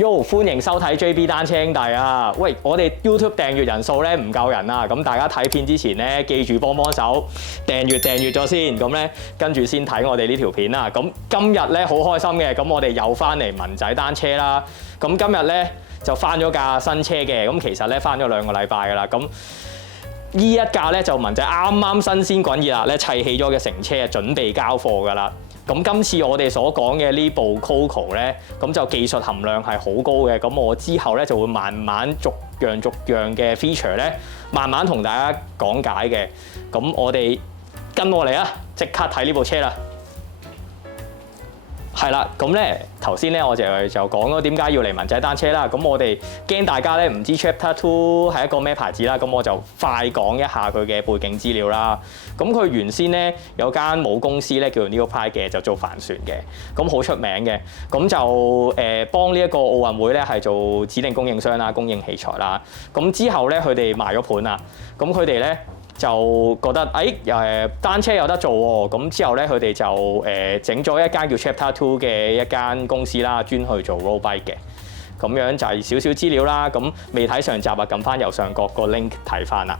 Yo， 歡迎收睇 JB 單車兄弟啊！喂，我哋 YouTube 訂閱人數咧唔夠人啊，咁大家睇片之前咧，記住幫手訂閱咗先，咁咧跟住先睇我哋呢條片啦。咁今日咧好開心嘅，咁我哋又翻嚟文仔單車啦。咁今日咧就翻咗架新車嘅，咁其實咧翻咗2個禮拜噶啦。咁呢一架咧就文仔啱啱新鮮滾熱辣咧砌起咗嘅成車，準備交貨噶啦。咁今次我哋所講嘅呢部 Coco 咧，咁就技術含量係好高嘅。咁我之後咧就會慢慢逐樣嘅 feature 咧，慢慢同大家講解嘅。咁我哋跟我嚟啊，即刻睇呢部車啦！係啦，咁咧頭先咧我就講咗點解要嚟文仔單車啦。咁我哋驚大家咧唔知 Chapter 2係一個咩牌子啦，咁我就快講一下佢嘅背景資料啦。咁佢原先咧有間母公司咧叫做 Neopride 嘅，就做帆船嘅，咁好出名嘅。咁就幫呢一個奧運會咧係做指定供應商啦，供應器材啦。咁之後咧佢哋賣咗盤啦，咁佢哋咧就覺得單車有得做喎，咁之後咧佢哋就整咗一間叫 Chapter 2嘅一間公司啦，專去做 road bike 嘅。咁樣就係少少資料啦。咁未睇上集啊，撳翻右上角個 link 睇翻啦。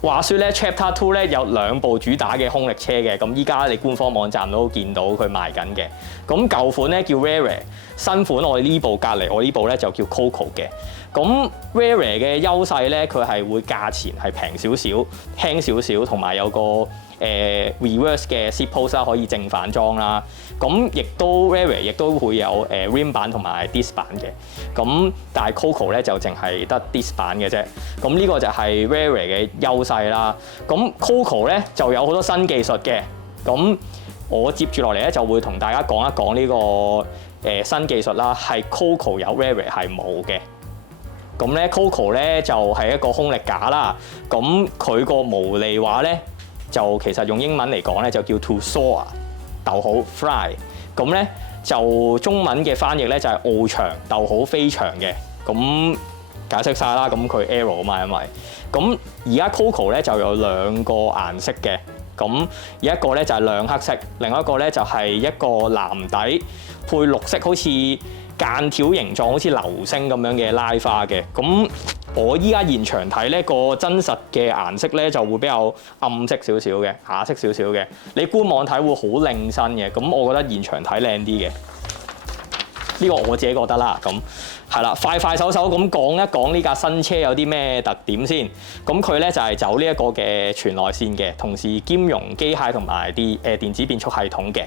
話說咧 Chapter 2咧有2部主打嘅空力車嘅，咁依家你官方網站都見到佢賣緊嘅。咁舊款咧叫 Rare， 新款我呢部隔離我呢部咧就叫 Coco 嘅。咁 Rare 嘅優勢咧，佢係會價錢係平少少、輕少少，同埋有個reverse 嘅 seat post 啦，可以正反裝啦。咁亦都 Rare 亦都會有rim 版同埋 disc 版嘅。咁但係 Coco 咧就淨係得 disc 版嘅啫。咁呢個就係 Rare 嘅優勢啦。咁 Coco 咧就有好多新技術嘅。咁我接住落嚟咧就會同大家講一講呢個新技術啦。係 Coco 有 Rare 係冇嘅。咁咧 Coco 咧就係一個空力架啦。咁佢個模擬話咧就其實用英文嚟講咧就叫 to soar， fly。咁咧就中文嘅翻譯咧就係翱翔，飛翔嘅。咁解釋晒啦。咁佢 aero 啊嘛，因為咁而家 Coco 咧就有2個顏色嘅。咁有一個咧就係亮黑色，另外一個咧就係一個藍底配綠色，好似間條形狀，好似流星咁樣嘅拉花嘅。咁我依家現場睇咧個真實嘅顏色咧就會比較暗色少少嘅，啞色少少嘅。你官網睇會好靚身嘅，咁我覺得現場睇靚啲嘅。呢個我自己覺得啦。咁係啦，快手咁講一講呢架新車有啲咩特點先。咁佢咧就係走呢一個嘅全內線嘅，同時兼容機械同埋啲電子變速系統嘅。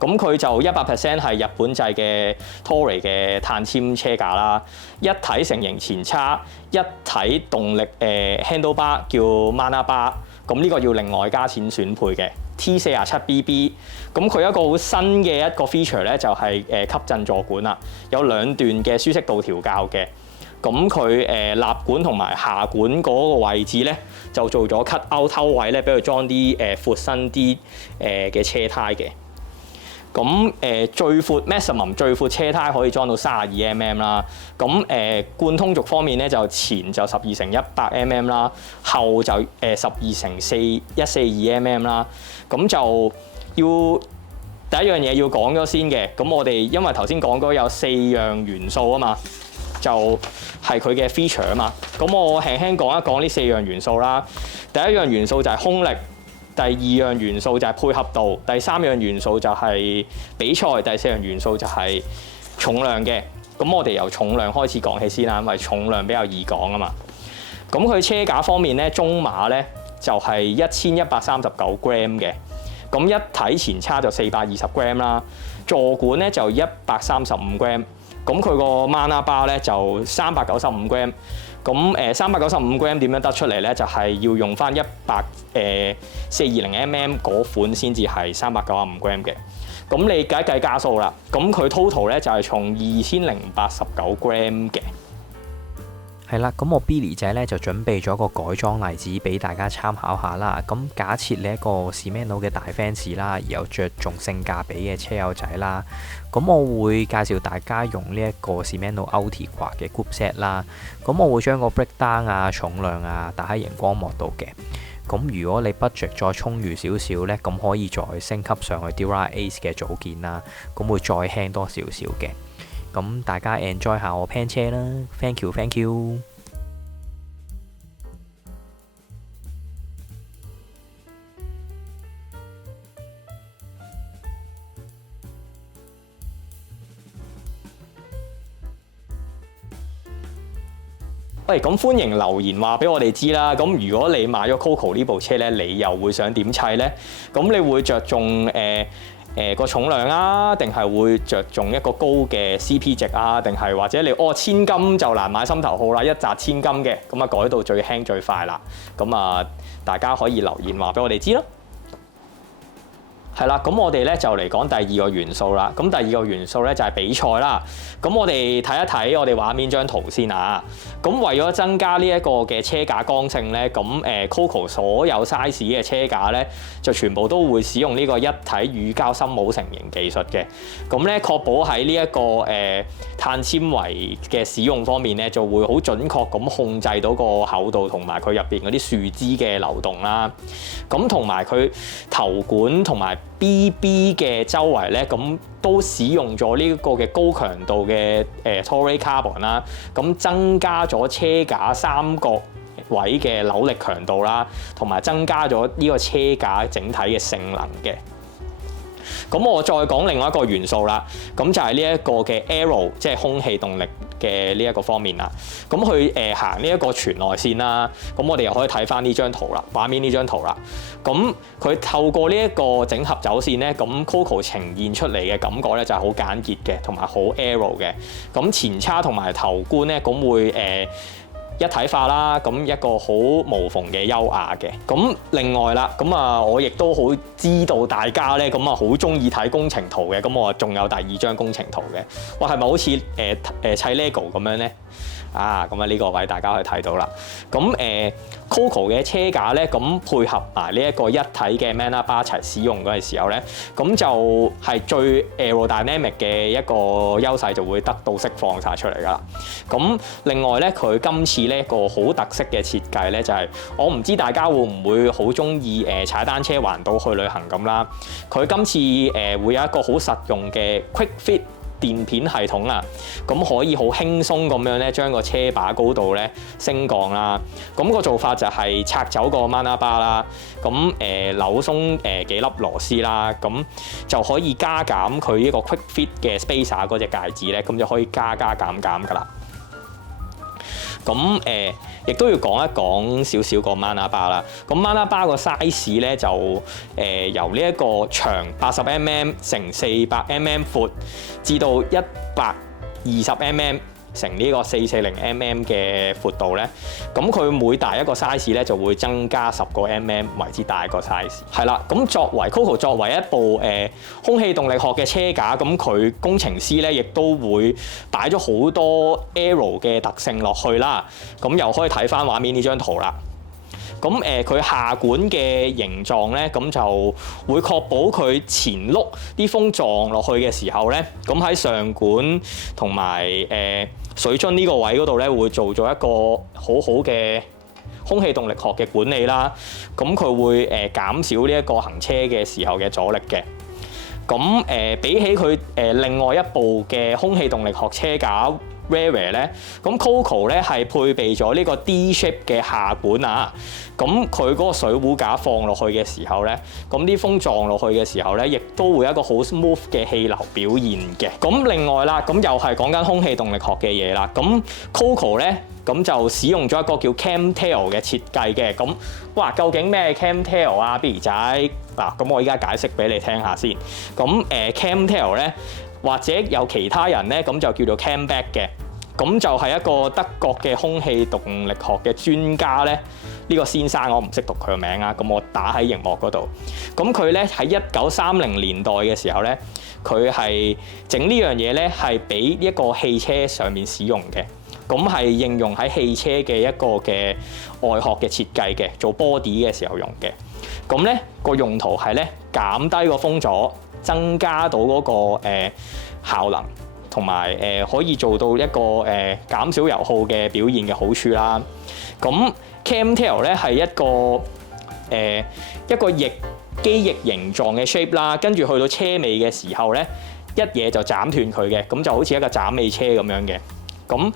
咁佢就100% 係日本製嘅 Toray 嘅碳纖車架啦，一體成型前叉，一體動力handlebar 叫 Mana bar， 咁呢個要另外加錢選配嘅 T47BB。咁佢一個好新嘅一個 feature 咧就係吸震座管啦，有2段嘅舒適度調校嘅。咁佢立管同埋下管嗰個位置咧就做咗 cut out 偷位咧，俾佢裝啲闊身啲嘅車胎嘅。咁最闊 maximum 最闊車胎可以裝到32mm 啦。咁貫通軸方面咧就前就12×100mm啦，後就12×142mm 啦。咁就要第一樣嘢要講咗先嘅。咁我哋因為頭先講咗有4樣元素啊嘛，就係佢嘅 feature 啊嘛。咁我輕輕講一講呢4樣元素啦。第一樣元素就係空力。第2樣元素就係配合度，第3樣元素就係比賽，第4樣元素就係重量嘅。咁我哋由重量開始講起先啦，因為重量比較易講啊嘛。咁佢車架方面咧，中碼咧就係1139 gram 嘅。咁一體前叉就420 gram 啦，座管咧就135 gram。咁佢個 Mana bar 咧就395 gram。咁395 gram 點樣得出嚟咧？就係要用翻420mm 嗰款先至係395 gram 嘅。咁你計一計加數啦。咁佢 total 咧就係從2089 gram 嘅。係啦，咁我 Billy 仔咧就準備咗個改裝例子俾大家參考下啦。咁假設你一個 Shimano 嘅大 fans 啦，而又着重性價比嘅車友仔啦，咁我會介紹大家用呢一個 Shimano Ultegra 嘅 Group Set 啦。咁我會將個 breakdown 啊、重量啊打喺熒光幕度嘅。咁如果你 budget 再充裕少少呢，咁可以再升級上去 Dura Ace 嘅組件啦，咁會再輕多少少嘅。咁咁大家 enjoy 下我 plan 車啦 ，thank you，thank you。喂，咁歡迎留言話俾我哋知啦。咁如果你買咗 Coco 呢部車咧，你又會想點砌咧？咁你會着重個重量啊，定係會着重一個高嘅 CP 值啊？定係或者你千金就難買心頭好啦，一擲千金嘅，咁啊改到最輕最快啦。咁啊，大家可以留言話俾我哋知啦。係啦，咁我哋咧就嚟講第二個元素啦。咁第二個元素咧就係比賽啦。咁我哋睇一睇我哋畫面張圖先啊。咁為咗增加呢一個嘅車架剛性咧，咁Coco 所有 size 嘅車架咧就全部都會使用呢個一體乳膠深母成型技術嘅。咁咧確保喺呢一個碳纖維嘅使用方面咧，就會好準確咁控制到個厚度同埋佢入邊嗰啲樹枝嘅流動啦。咁同埋佢頭管同埋BB 嘅周圍咧，咁都使用咗呢個嘅高強度嘅Toray Carbon 啦，咁增加咗車架三角位嘅扭力強度啦，同埋增加咗呢個車架整體嘅性能嘅。咁我再講另外一個元素啦，咁就係呢一個嘅 Aero， 即係空氣動力嘅呢一個方面啦。咁佢行呢一個傳內線啦，咁我哋又可以睇翻呢張圖啦，畫面呢張圖啦。咁佢透過呢一個整合走線咧，咁 Coco 呈現出嚟嘅感覺咧就係好簡潔嘅，同埋好 Aero 嘅。咁前叉同埋頭冠咧，咁會一體化啦，咁一個好無縫嘅優雅嘅。咁另外啦，咁啊我亦都好知道大家咧，咁啊好中意睇工程圖嘅，咁我仲有第二張工程圖嘅。哇，係咪好似砌 LEGO 咁樣咧？啊，咁啊呢個位大家可以睇到啦。咁Coco 嘅車架咧，咁配合埋呢一個一體嘅 Manor Bar 一齊使用嗰陣時候咧，咁就係最 aerodynamic 嘅一個優勢就會得到釋放晒出嚟㗎啦。咁另外咧，佢今次咧個好特色嘅設計咧，就係我唔知大家會唔會好中意踩單車環島去旅行咁啦。佢今次會有一個好實用嘅 Quick Fit電片系統啊，咁可以好輕鬆咁樣咧，將個車把高度咧升降啦。咁個做法就係拆走個 Manor Bar 啦，咁扭鬆幾粒螺絲啦，咁就可以加減佢呢個 Quick Fit 嘅 Spacer 嗰隻戒指咧，咁就可以加減㗎啦。咁亦都要講一講少少個 Manor Bar 啦。咁 Manor Bar 個 size 咧就由呢一個長80mm 乘400mm 闊，至到120mm 乘呢個440mm 嘅闊度咧。咁佢每大一個 size 咧就會增加10個 mm 為之大一個 size。係啦，咁Coco 作為一部空氣動力學嘅車架，咁佢工程師咧亦都會擺咗好多 aero 嘅特性落去啦。咁又可以睇翻畫面呢張圖啦。咁佢下管嘅形狀咧，咁就會確保佢前轆啲風撞落去嘅時候咧，咁喺上管同埋水樽呢個位嗰度咧，會做咗一個好好嘅空氣動力學嘅管理啦。咁佢會減少呢一個行車嘅時候嘅阻力嘅。咁比起佢另外一部嘅空氣動力學車架 Rare 咧，咁 Coco 咧係配備咗呢個 D shape 嘅下管啊。咁佢嗰個水壺架放落去嘅時候咧，咁啲風撞落去嘅時候咧，亦都會有一個好 smooth 嘅氣流表現嘅。咁另外啦，咁又係講緊空氣動力學嘅嘢啦。咁 Coco 咧，咁就使用咗一個叫 Camtail 嘅設計嘅。咁哇，究竟咩 Camtail 啊，Billy 仔？嗱，咁我依家解釋俾你聽下先。咁Camtail 咧，或者有其他人咧，咁就叫做 Camback 嘅。咁就係一個德國嘅空氣動力學嘅專家咧。呢個先生我唔識讀佢個名啊，咁我打喺熒幕嗰度。咁佢咧喺1930年代嘅時候咧，佢係整呢樣嘢咧，係俾一個汽車上面使用嘅。咁係應用喺汽車嘅一個嘅外殼嘅設計嘅，做 body 嘅時候用嘅。咁咧個用途係咧減低個風阻，增加到嗰個效能，同埋可以做到一個減少油耗嘅表現嘅好處啦。咁Camtail 咧係一個翼機翼形狀嘅 shape 啦，跟住去到車尾嘅時候咧，一嘢就斬斷佢嘅，咁就好似一個斬尾車咁樣嘅。咁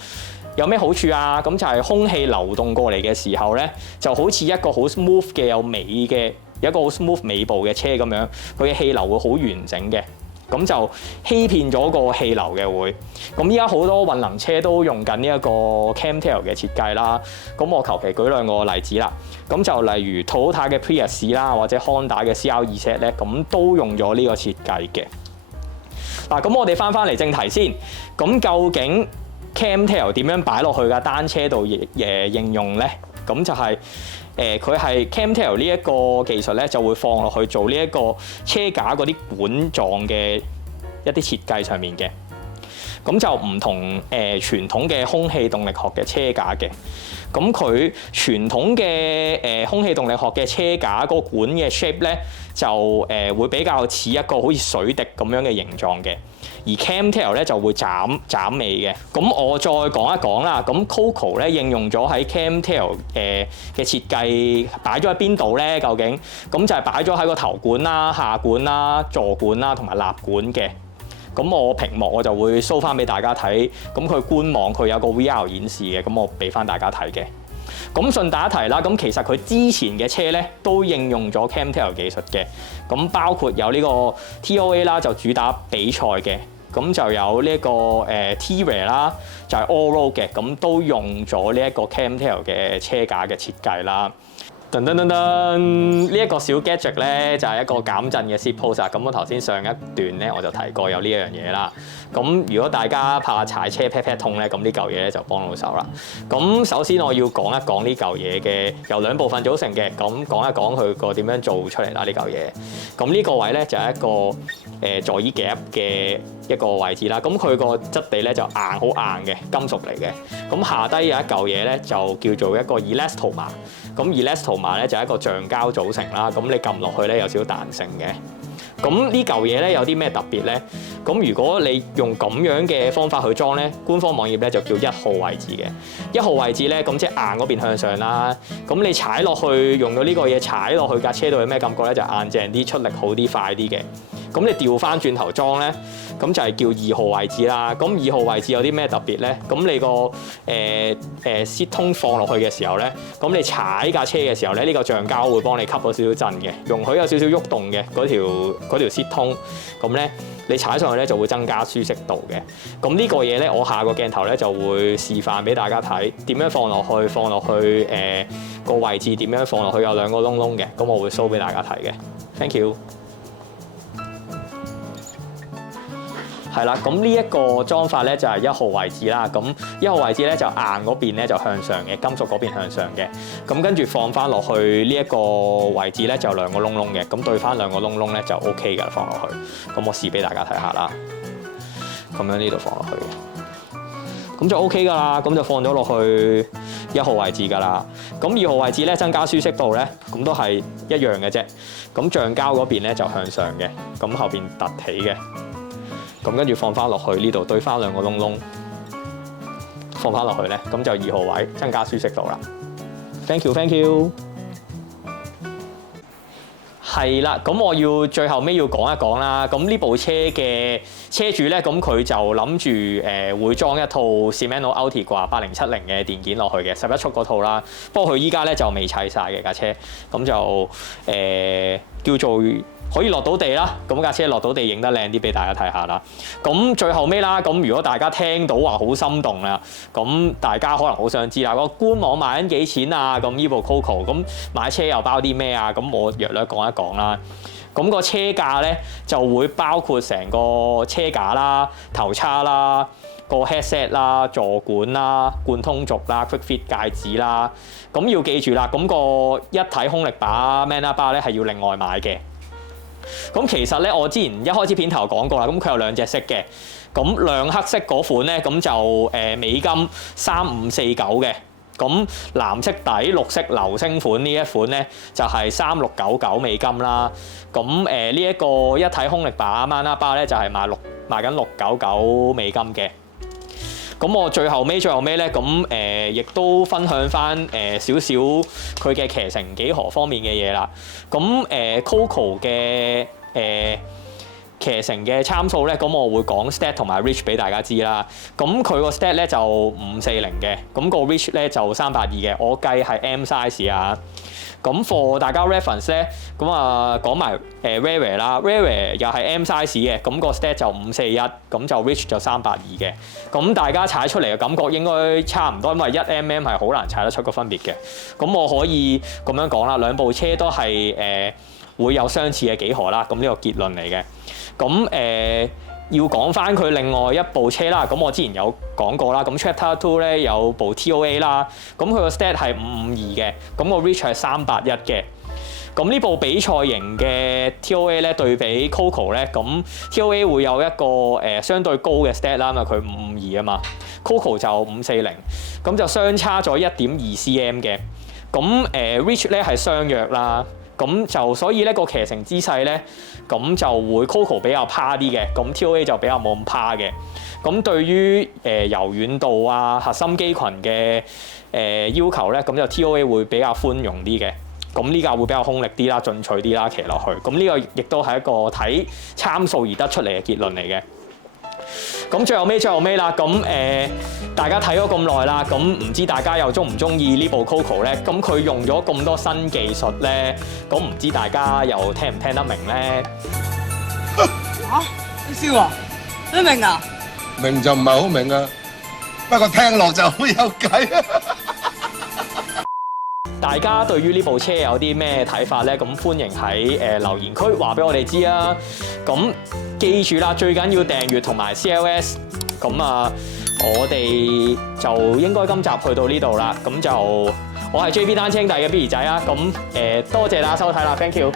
有咩好處啊？咁就係空氣流動過嚟嘅時候咧，就好似一個好 smooth 嘅有尾嘅，有一個好 smooth 尾部嘅車咁樣，佢嘅氣流會好完整嘅。咁就欺騙咗個氣流嘅會。咁依家好多混能車都用緊呢一個 Camtail 嘅設計啦。咁我求其舉兩個例子啦。咁就例如 Toyota 嘅 Prius 啦，或者 Honda 嘅 CR-Z 咧，咁都用咗呢個設計嘅。嗱，咁我哋翻嚟正題先。咁究竟 Camtail 點樣擺落去架單車度應用咧？咁就係佢係 Camtail 呢一個技術咧，就會放落去做呢一個車架嗰啲管狀嘅一啲設計上面嘅。咁就唔同傳統嘅空氣動力學嘅車架嘅。咁佢傳統嘅空氣動力學嘅車架個管嘅 shape 咧，就會比較似一個好似水滴咁樣嘅形狀嘅。而 Camtail 咧就會斬尾嘅。咁我再講一講啦。咁 Coco 咧應用咗喺 Camtail 嘅設計擺咗喺邊度咧？究竟咁就係擺咗喺個頭管啦、下管啦、座管啦同埋立管嘅。咁我屏幕我就會 show 翻俾大家睇。咁佢官網佢有個 VR 演示嘅，咁我俾翻大家睇嘅。咁順帶一提啦，咁其實佢之前嘅車咧都應用咗 Camtail 技術嘅。咁包括有呢個 TOA 啦，就主打比賽嘅。咁就有呢一個T-Rare 啦，就係 All Road 嘅，咁都用咗呢一個 Camtail 嘅車架嘅設計啦。噔噔噔噔，呢一個小 gadget 咧就係一個減震嘅 seat post 啊。咁我頭先上一段咧我就提過有呢一樣嘢啦。咁如果大家怕踩車 pat pat 痛咧，咁呢嚿嘢咧就幫到手啦。咁首先我要講一講呢嚿嘢嘅由兩部分組成嘅，咁講一講佢個點樣做出嚟啦呢嚿嘢。咁呢個位咧就係一個座椅夾嘅一個位置啦。咁佢個質地咧就好硬嘅金屬嚟嘅。咁下低有一嚿嘢咧就叫做一個 elastomer。咁 elastomer 咧就係一個橡膠組成啦。咁你撳落去咧有少少彈性嘅。咁呢嚿嘢咧有啲咩特別咧？咁如果你用咁樣嘅方法去裝咧，官方網頁咧就叫1號位置嘅。1號位置咧，咁即係硬嗰邊向上啦。咁你踩落去用到呢個嘢踩落去架車度有咩感覺咧？就硬淨啲，出力好啲，快啲嘅。咁你調翻轉頭裝咧，咁就係叫2號位置啦。咁2號位置有啲咩特別咧？咁你個seat 通放落去嘅時候咧，咁你踩架車嘅時候咧，呢個橡膠會幫你吸咗少少震嘅，容許有少少喐動嘅嗰條seat 通。咁咧你踩上去咧就會增加舒適度嘅。咁呢個嘢咧，我下個鏡頭咧就會示範俾大家睇點樣放落去個位置點樣放落去，有兩個窿窿嘅。咁我會 show 俾大家睇嘅。Thank you。係啦，咁呢一個裝法咧就係1號位置啦。咁1號位置咧就硬嗰邊咧就向上嘅，金屬嗰邊向上嘅。咁跟住放翻落去呢一個位置咧就有兩個窿窿嘅。咁對翻兩個窿窿咧就 OK 㗎，放落去。咁我試俾大家睇下啦。咁樣呢度放落去嘅，咁就 OK 㗎啦。咁就放咗落去1號位置㗎啦。咁2號位置咧增加舒適度咧，咁都係一樣嘅啫。咁橡膠嗰邊咧就向上嘅，咁後邊凸起嘅。咁跟住放翻落去呢度，對翻兩個窿窿，放翻落去咧，咁就2號位增加舒適度啦。Thank you。係啦，咁我要最後尾要講一講啦。咁呢部車嘅車主咧，咁佢就諗住會裝一套 Shimano Ultegra 8070嘅電件落去嘅11速嗰套啦。不過佢依家咧就未砌晒嘅架車，咁就叫做可以落到地啦，咁架車落到地影得靚啲俾大家睇下啦。咁最後尾啦，咁如果大家聽到話好心動啦，咁大家可能好想知啦，個官網賣緊幾錢啊？咁呢部 Coco 咁買車又包啲咩啊？咁我略略講一講啦。咁個車架咧就會包括成個車架啦、頭叉啦、個 headset 啦、座管啦、貫通軸啦、Quick Fit 戒指啦。咁要記住啦，咁個一體空力把 Mana Bar 咧係要另外買嘅。咁其實咧，我之前一開始片頭講過啦，咁佢有兩隻色嘅，咁亮黑色嗰款咧，咁就美金3549嘅，咁藍色底綠色流星款呢一款咧就係3699美金啦，咁呢一個一體空力把 Mana Bar 咧就係賣緊699美金嘅。咁我最後尾咧，咁亦都分享翻少少佢嘅騎乘幾何方面嘅嘢啦。咁Coco 嘅騎乘嘅參數咧，咁我會講 stat 同埋 reach 俾大家知啦。咁佢個 stat 咧就540嘅，咁個 reach 咧就382嘅。我計係 M size 啊。咁 for 大家 reference 咧，咁啊講埋Rare 啦 ，Rare 又係 M size 嘅，咁個 stat 就541，咁就 reach 就382嘅。咁大家踩出嚟嘅感覺應該差唔多，因為1mm 係好難踩得出個分別嘅。咁我可以咁樣講啦，兩部車都係會有相似嘅幾何啦。咁呢個結論嚟嘅。咁要講翻佢另外一部車啦，咁我之前有講過啦，咁 Chapter 2咧有部 TOA 啦，咁佢個 stat 係552嘅，咁個 reach 係381嘅。咁呢部比賽型嘅 TOA 咧對比 Coco 咧，咁 TOA 會有一個相對高嘅 stat 啦，因為佢552啊嘛 ，Coco 就540，咁就相差咗1.2 cm 嘅。咁reach 咧係相若啦。咁就所以咧個騎乘姿勢咧，咁就會 Coco 比較趴啲嘅，咁 TOA 就比較冇咁趴嘅。咁對於柔軟度啊、核心肌群嘅要求咧，咁就 TOA 會比較寬容啲嘅。咁呢架會比較空力啲啦、進取啲啦，騎落去。咁呢個亦都係一個睇參數而得出嚟嘅結論嚟嘅。咁最後尾啦，咁大家睇咗咁耐啦，咁唔知大家又中唔中意呢部 Coco 咧？咁佢用咗咁多新技術咧，咁唔知大家又聽唔聽得明咧？嚇！你笑啊？你明啊？明就唔係好明啊，不過聽落就好有計啊！大家對於呢部車有啲咩睇法咧？咁歡迎喺留言區話俾我哋知啊！咁記住啦，最緊要訂閱同埋 CLS。咁啊，我哋就應該今集去到呢度啦。咁就我係 JB 單車兄弟嘅 Billy 仔啊。咁多謝大家收睇啦 ，thank you。